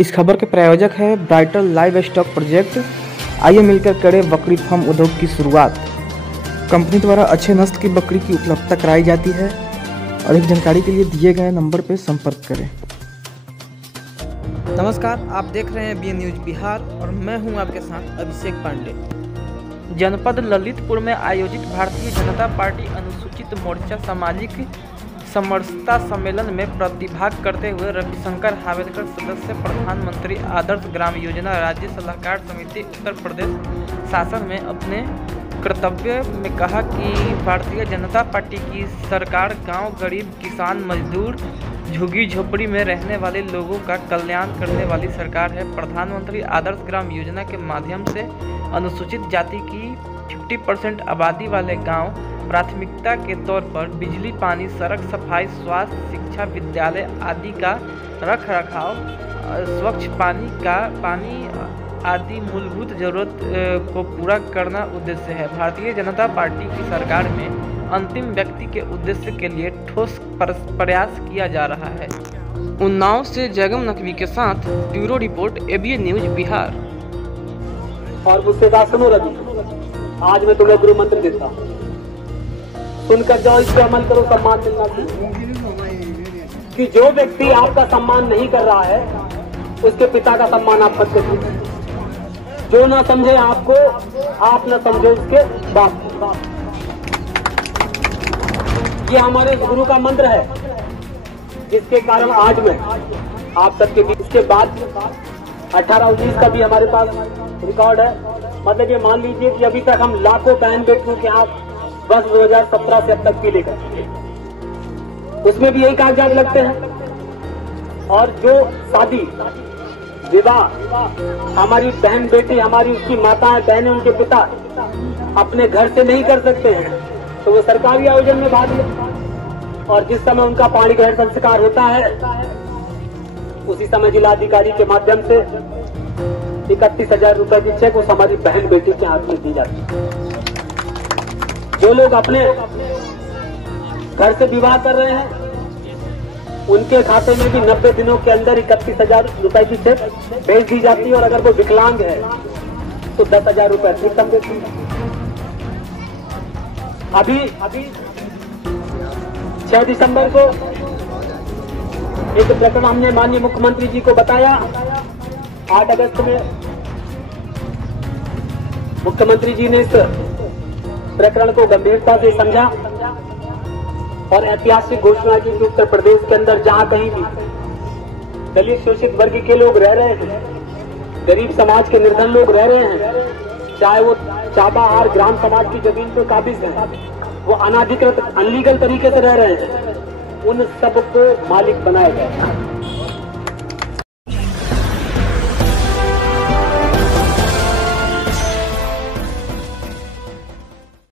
इस खबर के प्रायोजक है ब्राइटर लाइव स्टॉक प्रोजेक्ट। आइए मिलकर करें बकरी फार्म उद्योग की शुरुआत। कंपनी द्वारा अच्छे नस्ल की बकरी की उपलब्धता कराई जाती है। अधिक जानकारी के लिए दिए गए नंबर पर संपर्क करें। नमस्कार, आप देख रहे हैं बी न्यूज बिहार और मैं हूं आपके साथ अभिषेक पांडे। जनपद ललितपुर में आयोजित भारतीय जनता पार्टी अनुसूचित मोर्चा सामाजिक समरसता सम्मेलन में प्रतिभाग करते हुए रविशंकर हावेलकर सदस्य प्रधानमंत्री आदर्श ग्राम योजना राज्य सलाहकार समिति उत्तर प्रदेश शासन में अपने कर्तव्य में कहा कि भारतीय जनता पार्टी की सरकार गांव, गरीब, किसान, मजदूर, झुग्गी झोपड़ी में रहने वाले लोगों का कल्याण करने वाली सरकार है। प्रधानमंत्री आदर्श ग्राम योजना के माध्यम से अनुसूचित जाति की 50% आबादी वाले गांव प्राथमिकता के तौर पर बिजली, पानी, सड़क, सफाई, स्वास्थ्य, शिक्षा, विद्यालय आदि का रख रखाव, स्वच्छ पानी आदि मूलभूत जरूरत को पूरा करना उद्देश्य है। भारतीय जनता पार्टी की सरकार में अंतिम व्यक्ति के उद्देश्य के लिए ठोस प्रयास किया जा रहा है। उन्नाव से जयगम नकवी के साथ bureau report ABA news Bihar. और मुझसे बात सुनो रवि, आज मैं तुम्हें गुरु मंत्र देता हूँ, सुनकर जाओ, इस पे अमल करो, सम्मान मिलना चाहिए। कि जो व्यक्ति आपका सम्मान नहीं कर रहा है उसके पिता का सम्मान आप मत करिए। जो ना समझे आपको, आप ना समझो उसके बाप को। ये हमारे गुरु का मंत्र है, जिसके कारण आज मैं आप सबके बीच के बाद 18-19 का भी हमारे पास रिकॉर्ड है। मतलब ये मान लीजिए कि अभी तक हम लाखों बहन बेटियों के हाथ बस 2017 से अब तक पी लेकर, उसमें भी यही कागजात लगते हैं। और जो शादी विवाह हमारी बहन बेटी, हमारी उसकी माताएं बहनें, उनके पिता अपने घर से नहीं कर सकते हैं तो वो सरकारी आयोजन में भाग ले, और जिस समय उनका पाणी ग्रहण संस्कार होता है उसी समय जिलाधिकारी के माध्यम से 31,000 रुपए की चेक उस हमारी बहन बेटी के हाथ में दी जाती है। जो लोग अपने घर से विवाह कर रहे हैं उनके खाते में भी 90 दिनों के अंदर 31,000 रुपए की चेक भेज दी जाती है, और अगर वो विकलांग है तो 10,000 रुपए ठीक कर देती है। अभी 6 दिसंबर को एक प्रकरण हमने माननीय मुख्यमंत्री जी को बताया। 8 अगस्त में मुख्यमंत्री जी ने इस प्रकरण को गंभीरता से समझा और ऐतिहासिक घोषणा की कि उत्तर प्रदेश के अंदर जहां कहीं भी दलित शोषित वर्ग के लोग रह रहे हैं, गरीब समाज के निर्धन लोग रह रहे हैं, चाहे वो चाबाहार ग्राम समाज की जमीन पे काबिज है, वो अनाधिकृत अनलीगल तरीके से रह रहे हैं, उन सबको मालिक बनाया गया।